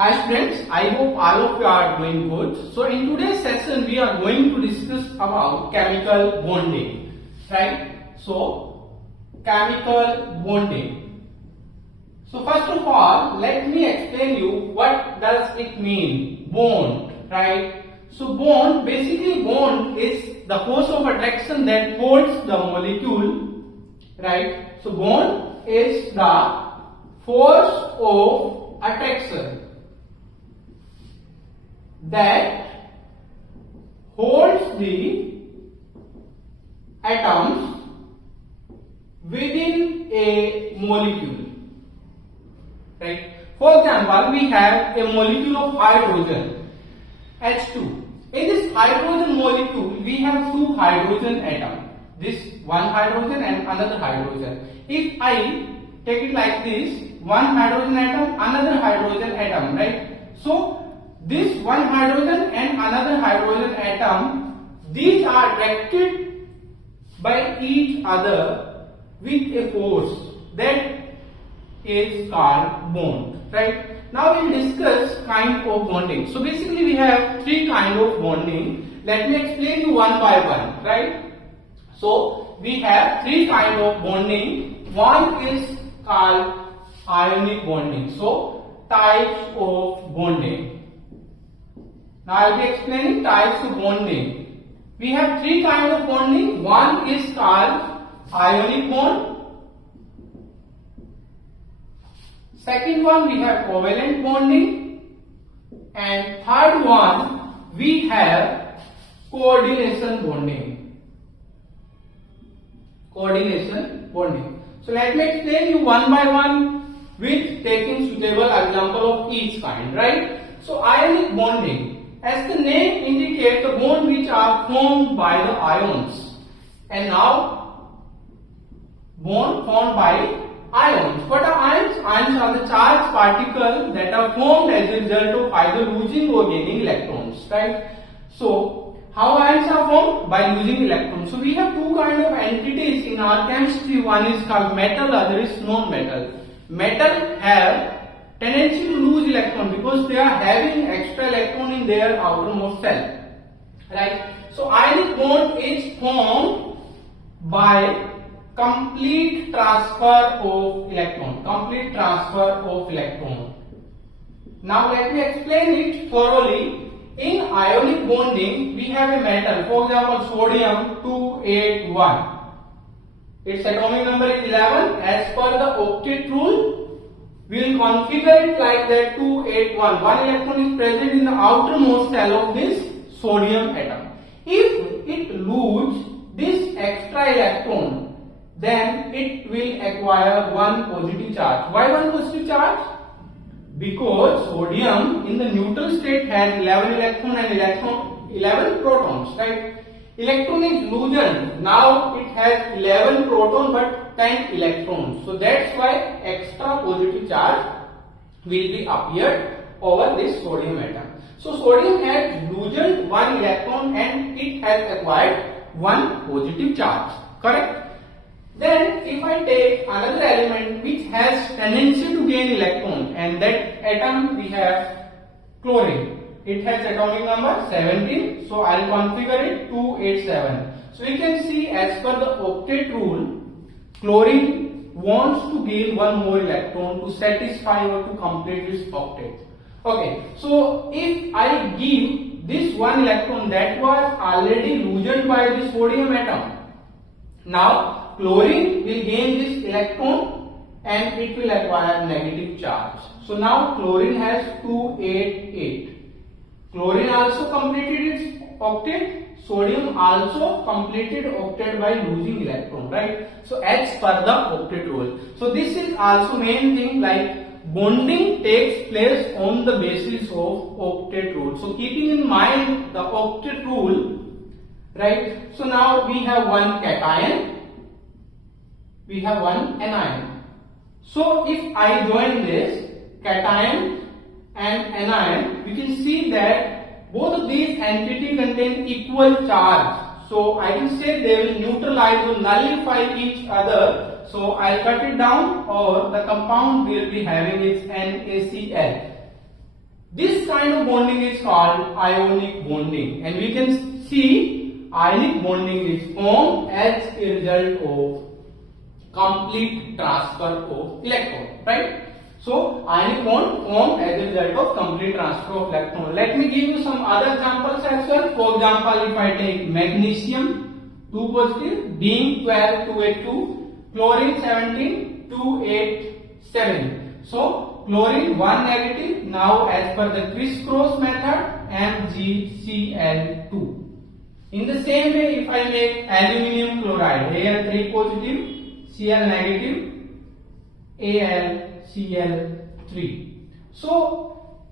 Hi students, I hope all of you are doing good. So in today's session we are going to discuss about chemical bonding, right? So chemical bonding. So first of all, let me explain you what does it mean, bond, right? So bond, basically bond is the force of attraction that holds the molecule, right? So bond is the force of attraction that holds the atoms within a molecule, right? For example, we have a molecule of hydrogen, H2. In this hydrogen molecule, we have two hydrogen atoms. This one hydrogen and another hydrogen. If I take it like this, one hydrogen atom, another hydrogen atom, right? So this one hydrogen and another hydrogen atom, these are attracted by each other with a force that is called bond, right? Now we will discuss kind of bonding. So basically we have three kind of bonding. Let me explain you one by one, right? So we have three kind of bonding. One is called ionic bonding. So types of bonding. Now I will be explaining types of bonding. We have three kinds of bonding. One is called ionic bond. Second one we have covalent bonding. And third one we have coordination bonding. Coordination bonding. So let me explain you one by one with taking suitable example of each kind, right? So ionic bonding. As the name indicates, the bonds which are formed by the ions. And now, bond formed by ions. What are ions? Ions are the charged particles that are formed as a result of either losing or gaining electrons, right? So, how ions are formed? By losing electrons. So, we have two kind of entities in our chemistry. One is called metal, other is non-metal. Metal have tendency to lose electron because they are having extra electron in their outermost shell, right? So ionic bond is formed by complete transfer of electron. Complete transfer of electron. Now let me explain it thoroughly. In ionic bonding, we have a metal. For example, sodium 281. Its atomic number is 11. As per the octet rule, we will configure it like that 281. One electron is present in the outermost shell of this sodium atom. If it loses this extra electron, then it will acquire one positive charge. Why one positive charge? Because sodium in the neutral state has 11 electrons and 11 protons, right? Electron is loosened. Now it has 11 protons but 10 electrons. So that's why extra positive charge will be appeared over this sodium atom. So sodium has loosened one electron and it has acquired one positive charge. Correct? Then if I take another element which has tendency to gain electron, and that atom we have chlorine. It has atomic number 17, so I will configure it 287. So you can see, as per the octet rule, chlorine wants to gain one more electron to satisfy or to complete its octet. Okay, so if I give this one electron that was already loosened by the sodium atom, now chlorine will gain this electron and it will acquire negative charge. So now chlorine has 288. Chlorine also completed its octet. Sodium also completed octet by losing electron, right? So as per the octet rule. So this is also main thing, like bonding takes place on the basis of octet rule. So keeping in mind the octet rule, right? So now we have one cation, we have one anion. So if I join this cation and anion, we can see that both of these entities contain equal charge. So I can say they will neutralize or nullify each other. So I'll cut it down, or the compound we'll be having is NaCl. This kind of bonding is called ionic bonding, and we can see ionic bonding is formed as a result of complete transfer of electron, right? So ionic bond formed as a result of complete transfer of electron. Let me give you some other examples as well. For example, if I take magnesium 2 positive, being 12 282, chlorine 17 287. So chlorine 1 negative. Now as per the crisscross method, MgCl2. In the same way, if I make aluminium chloride, Al3 positive, Cl negative, AlCl3. So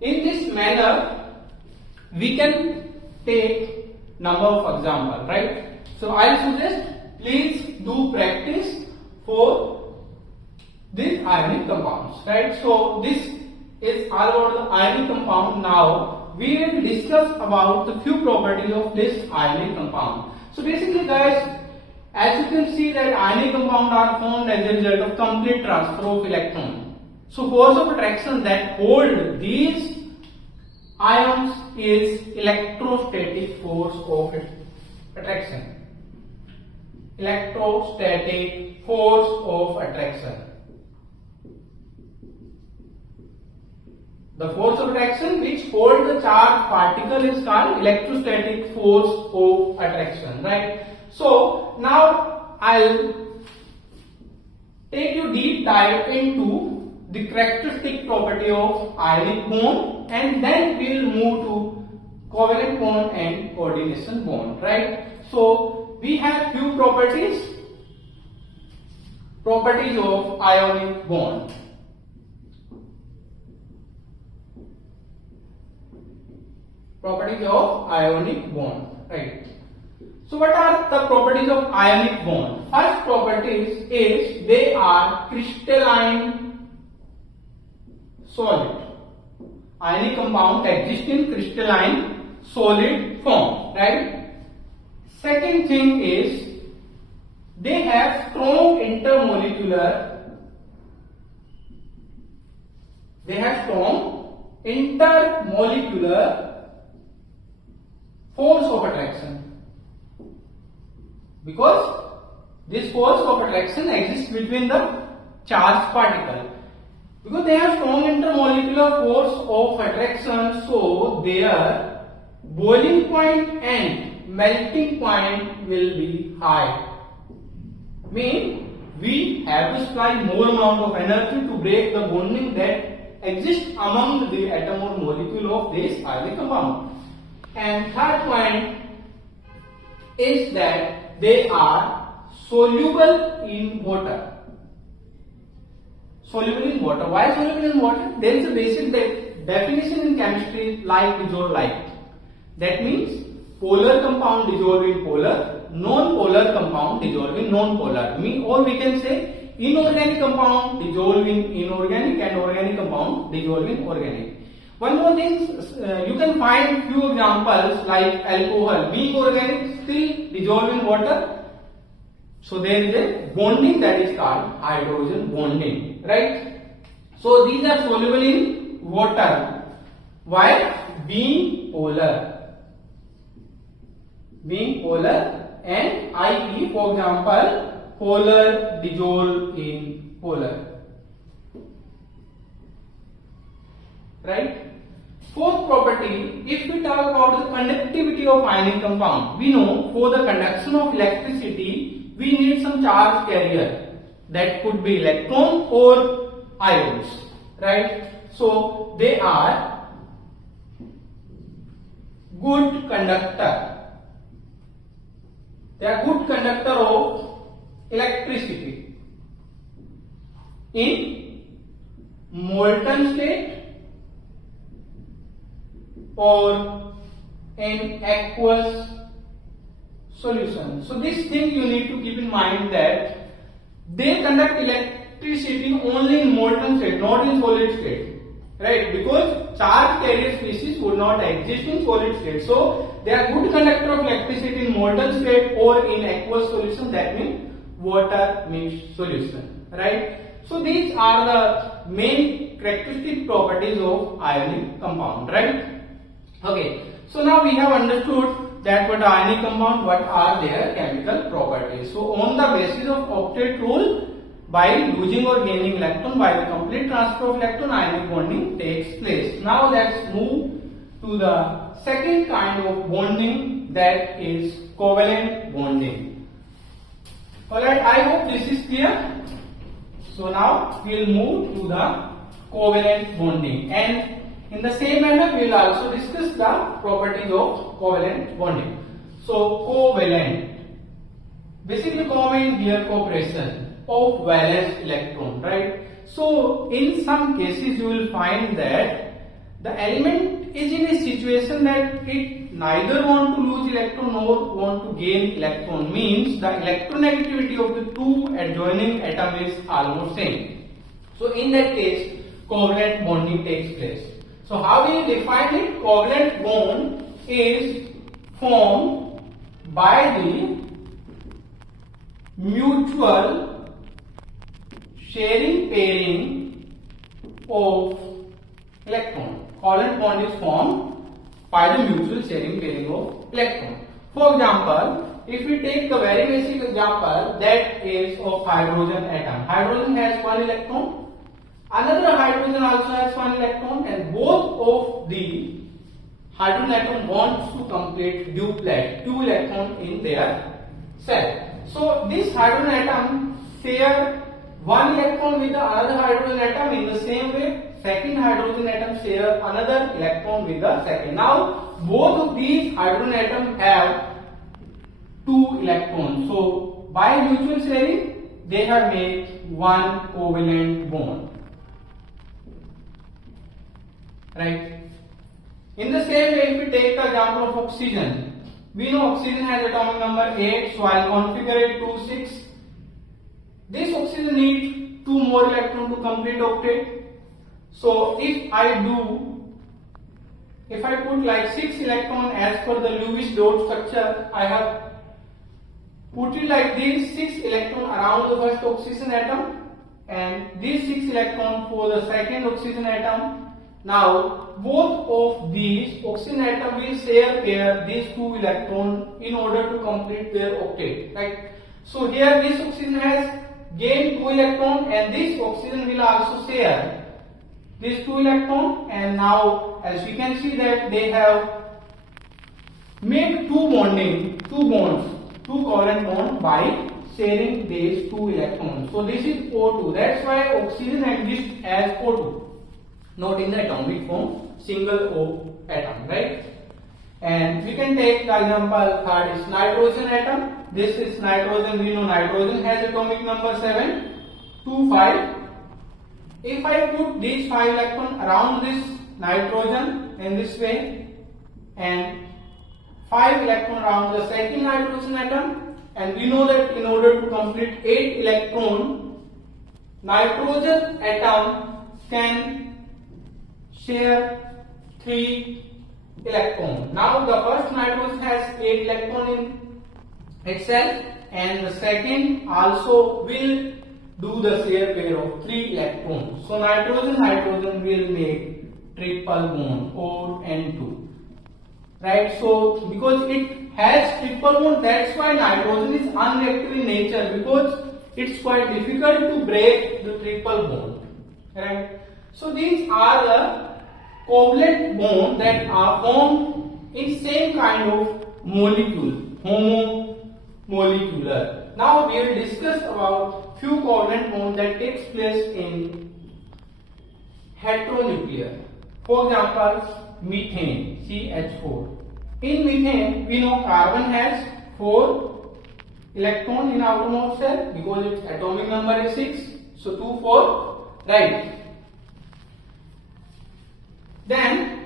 in this manner we can take number of example, right? So I suggest please do practice for these ionic compounds, right? So this is all about the ionic compound. Now we will discuss about the few properties of this ionic compound. So basically guys, as you can see that ionic compounds are formed as a result of complete transfer of electron. So force of attraction that hold these ions is electrostatic force of attraction. Electrostatic force of attraction. The force of attraction which hold the charged particle is called electrostatic force of attraction, right? So now I'll take you deep dive into the characteristic property of ionic bond, and then we will move to covalent bond and coordination bond, right? So we have few properties of ionic bond. Properties of ionic bond, right? So what are the properties of ionic bond? First properties is they are crystalline solid. Ionic compound exist in crystalline solid form, right? Second thing is they have strong intermolecular force of attraction, because this force of attraction exists between the charged particle. Because they have strong intermolecular force of attraction, so their boiling point and melting point will be high. Mean we have to supply more amount of energy to break the bonding that exists among the atom or molecule of this ionic compound. And third point is that they are soluble in water. Soluble in water. Why soluble in water? There is a basic definition in chemistry, like dissolve like. That means polar compound dissolve in polar, non-polar compound dissolve in non-polar. Or we can say inorganic compound dissolve in inorganic and organic compound dissolve in organic. One more thing, you can find few examples like alcohol being organic still dissolve in water. So there is a bonding that is called hydrogen bonding, right? So these are soluble in water. Why? Being polar. And i.e. for example, polar dissolve in polar. Right? Fourth property, if we talk about the conductivity of ionic compound, we know for the conduction of electricity, we need some charge carrier. That could be electron or ions, right? So they are good conductor. They are good conductor of electricity in molten state or in aqueous solution. So this thing you need to keep in mind that they conduct electricity only in molten state, not in solid state, right? Because charge carrier species would not exist in solid state. So they are good conductor of electricity in molten state or in aqueous solution. That means water mixed solution, right? So these are the main characteristic properties of ionic compound, right? Okay, so now we have understood that what are ionic compound, what are their chemical properties. So on the basis of octet rule, by losing or gaining electron, by the complete transfer of electron, ionic bonding takes place. Now let's move to the second kind of bonding, that is covalent bonding. Alright, I hope this is clear. So now we will move to the covalent bonding, and in the same manner we will also discuss the properties of covalent bonding. So covalent basically common here cooperation of valence electron, right? So in some cases you will find that the element is in a situation that it neither want to lose electron nor want to gain electron, means the electronegativity of the two adjoining atom is almost same. So in that case covalent bonding takes place. So how do you define it? Covalent bond is formed by the mutual sharing pairing of electron. Covalent bond is formed by the mutual sharing pairing of electron. For example, if we take the very basic example, that is of hydrogen atom. Hydrogen has one electron, another hydrogen also has one electron, and both of the hydrogen atom wants to complete duplet, two electrons in their cell. So this hydrogen atom share one electron with the another hydrogen atom. In the same way, second hydrogen atom share another electron with the second. Now both of these hydrogen atoms have two electrons. So by mutual sharing they have made one covalent bond, right? In the same way, if we take the example of oxygen, we know oxygen has atomic number 8, so I'll configure it to 6. This oxygen needs 2 more electrons to complete octet. So if I put like 6 electrons as per the Lewis dot structure, I have put it like this: 6 electrons around the first oxygen atom and these 6 electrons for the second oxygen atom. Now both of these oxygen atoms will share pair these 2 electrons in order to complete their octet, right? So here this oxygen has gained 2 electrons and this oxygen will also share these 2 electrons, and now as we can see that they have made two covalent bonds by sharing these 2 electrons. So this is O2. That's why oxygen exists as O2. Not in the atomic form, single O atom, right? And we can take the example third is nitrogen atom. This is nitrogen. We know nitrogen has atomic number 7, 2, 5. If I put these 5 electrons around this nitrogen in this way and 5 electrons around the second nitrogen atom, and we know that in order to complete 8 electrons, nitrogen atom can share 3 electrons. Now the first nitrogen has 8 electrons in itself, and the second also will do the share pair of 3 electrons. So nitrogen will make triple bond or N2, right? So because it has triple bond, that's why nitrogen is unreactive in nature, because it's quite difficult to break the triple bond, right? So these are the covalent bonds that are formed in same kind of molecule, homomolecular. Now we will discuss about few covalent bonds that takes place in heteronuclear. For example, methane, CH4. In methane, we know carbon has 4 electrons in outermost shell because its atomic number is 6. So 2, 4, right? Then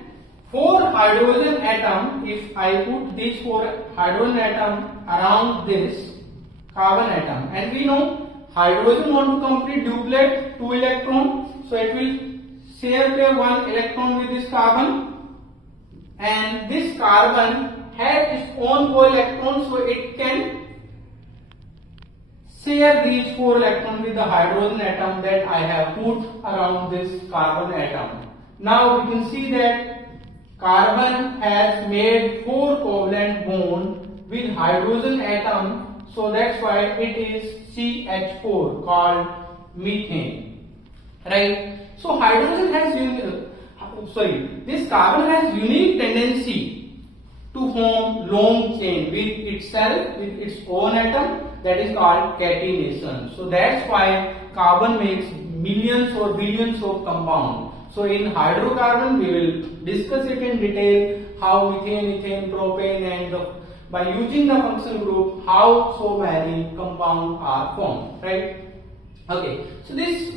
4 hydrogen atom, if I put these 4 hydrogen atom around this carbon atom, and we know hydrogen want to complete duplet 2 electron, so it will share pair 1 electron with this carbon, and this carbon has its own 4 electrons, so it can share these 4 electrons with the hydrogen atom that I have put around this carbon atom. Now we can see that carbon has made 4 covalent bonds with hydrogen atom, so that's why it is CH4 called methane, right? So hydrogen has this carbon has unique tendency to form long chain with itself, with its own atom, that is called catenation. So that's why carbon makes millions or billions of compounds. So in hydrocarbon we will discuss it in detail, how methane, ethane, propane, and by using the functional group how so many compounds are formed, right? Okay, so this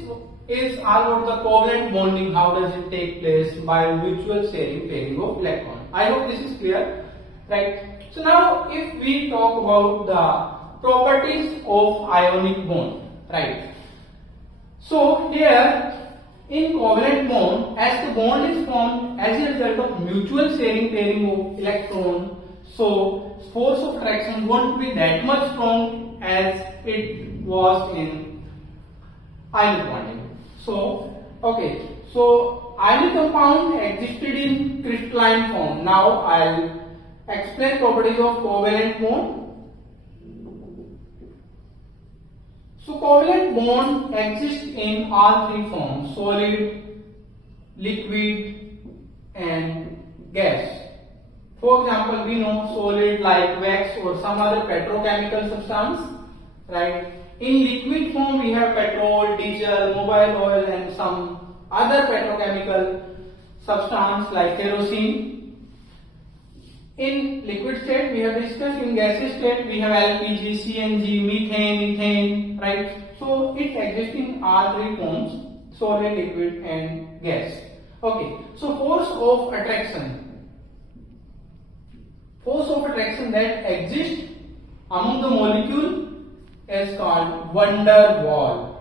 is all about the covalent bonding, how does it take place by mutual sharing pairing of electrons. I hope this is clear, right? So now if we talk about the properties of ionic bond, right? So here in covalent bond, as the bond is formed as a result of mutual sharing pairing of electrons, so force of attraction won't be that much strong as it was in ionic bonding. So okay, so ionic compound existed in crystalline form. Now I'll explain properties of covalent bond. So covalent bond exists in all 3 forms: solid, liquid, and gas. For example, we know solid like wax or some other petrochemical substance, right? In liquid form we have petrol, diesel, mobile oil, and some other petrochemical substance like kerosene. In liquid state we have discussed. In gaseous state we have LPG, CNG, methane, ethane, right? So it exists in all 3 forms: solid, liquid, and gas. Okay, so force of attraction that exists among the molecule is called van der Waal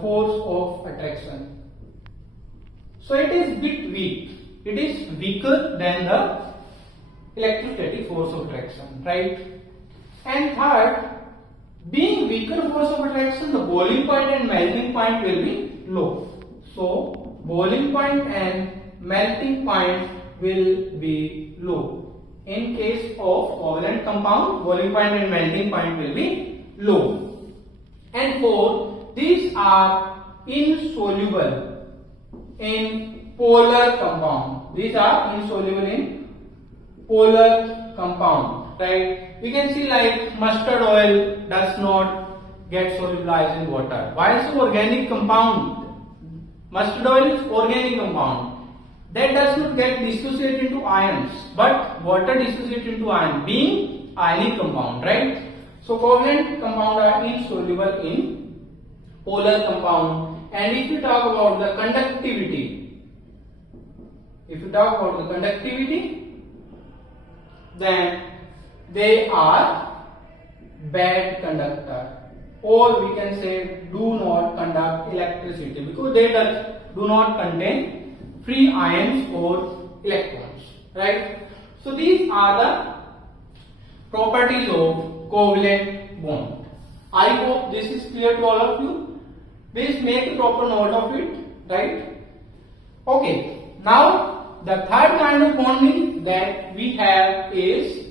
force of attraction. So it is bit weak. It is weaker than the electrostatic force of attraction, right? And third, being weaker force of attraction, the boiling point and melting point will be low. So boiling point and melting point will be low. In case of covalent compound, boiling point and melting point will be low. And fourth, these are insoluble in polar compound. These are insoluble in polar compound, right? We can see like mustard oil does not get solubilized in water. Why is it organic compound? Mustard oil is organic compound. That does not get dissociated into ions, but water dissociates into ion, being ionic compound, right? So covalent compound are insoluble in polar compound. And if you talk about the conductivity, then they are bad conductor, or we can say do not conduct electricity, because they do not contain free ions or electrons, right? So these are the properties of covalent bond. I hope this is clear to all of you. Please make a proper note of it, right? Okay, now the third kind of bonding that we have is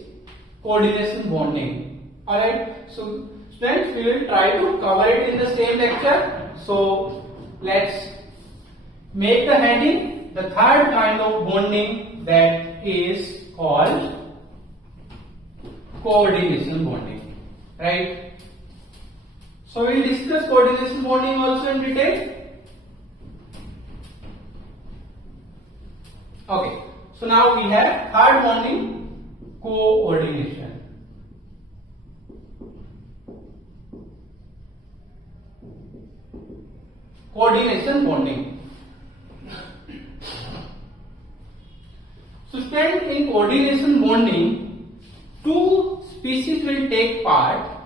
coordination bonding. Alright, so students, we will try to cover it in the same lecture. So let's make the heading. The third kind of bonding that is called coordination bonding, right? So we will discuss coordination bonding also in detail. Okay, so now we have third bonding, coordination. Coordination bonding. So students, in coordination bonding, 2 species will take part,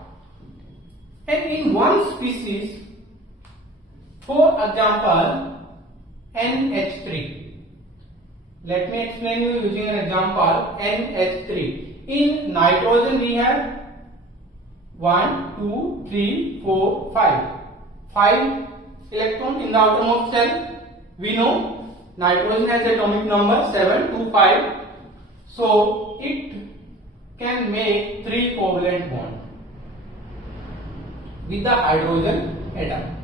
and in one species, for example, NH3. Let me explain you using an example, NH3. In nitrogen we have 1, 2, 3, 4, 5. 5 electrons in the outermost shell. We know nitrogen has atomic number 725. So it can make 3 covalent bonds with the hydrogen atom.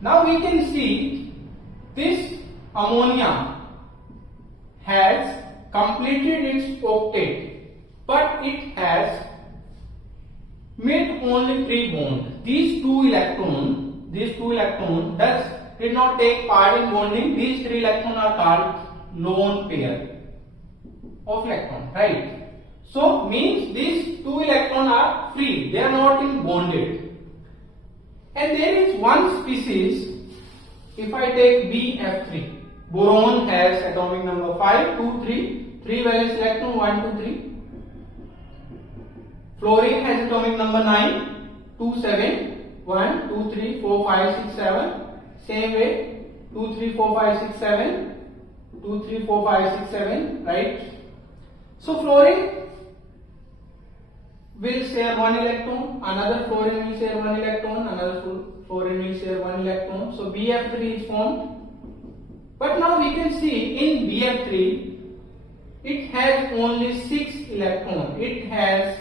Now we can see this ammonia has completed its octet, but it has made only 3 bonds. These two electrons did not take part in bonding. These 3 electrons are called lone pair of electrons, right? So means these 2 electrons are free, they are not in bonded. And there is one species, if I take BF3, boron has atomic number 5, 2, 3, 3 valence electron, 1, 2, 3. Fluorine has atomic number 9, 2, 7, 1, 2, 3, 4, 5, 6, 7. Same way, 2, 3, 4, 5, 6, 7, 2, 3, 4, 5, 6, 7, right? So fluorine will share 1 electron, another fluorine will share 1 electron, another fluorine will share 1 electron. So BF3 is formed. But now we can see in BF3 it has only 6 electrons. It has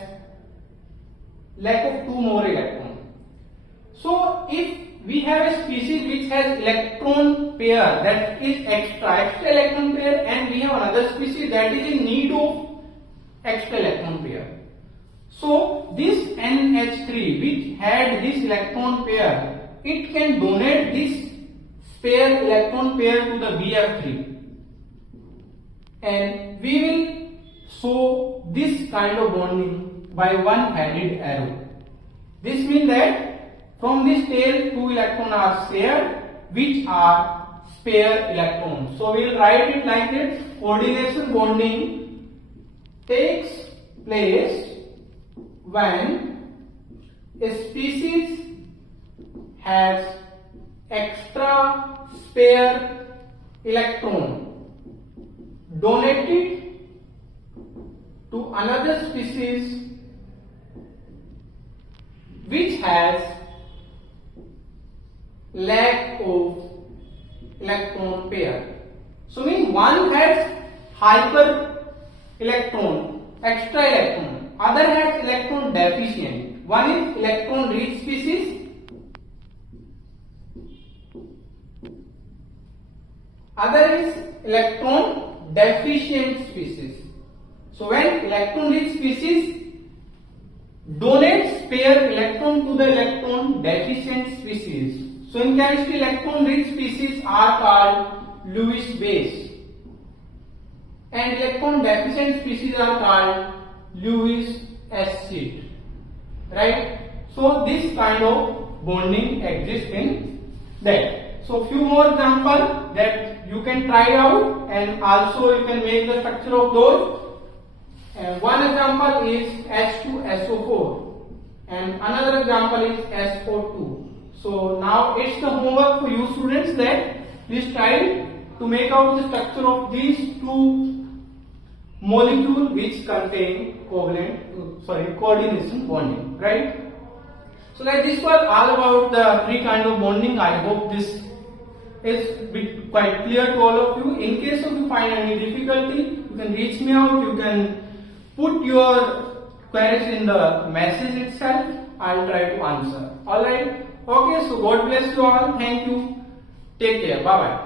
lack of 2 more electrons. So if we have a species which has electron pair, that is extra electron pair, and we have another species that is in need of extra electron pair. So this NH3 which had this electron pair, it can donate this spare electron pair to the BF3, and we will show this kind of bonding by one-headed arrow. This means that from this tail 2 electrons are shared which are spare electrons. So we will write it like this: coordination bonding takes place when a species has extra spare electron donated to another species which has lack of electron pair. So means one has hyper electron, extra electron, other has electron deficient. One is electron rich species, other is electron deficient species. So when electron rich species donates spare electron to the electron deficient species. So in chemistry, electron rich species are called Lewis base, and electron deficient species are called Lewis acid, right? So this kind of bonding exists in that. So few more examples that you can try out, and also you can make the structure of those. And one example is H2SO4 and another example is SO2. So now it's the homework for you students that please try to make out the structure of these 2 molecules which contain coordination bonding, right? So like this was all about the 3 kind of bonding. I hope this is quite clear to all of you. In case of you find any difficulty, you can reach me out. You can put your queries in the message itself. I'll try to answer. Alright. Okay. So God bless you all. Thank you. Take care. Bye bye.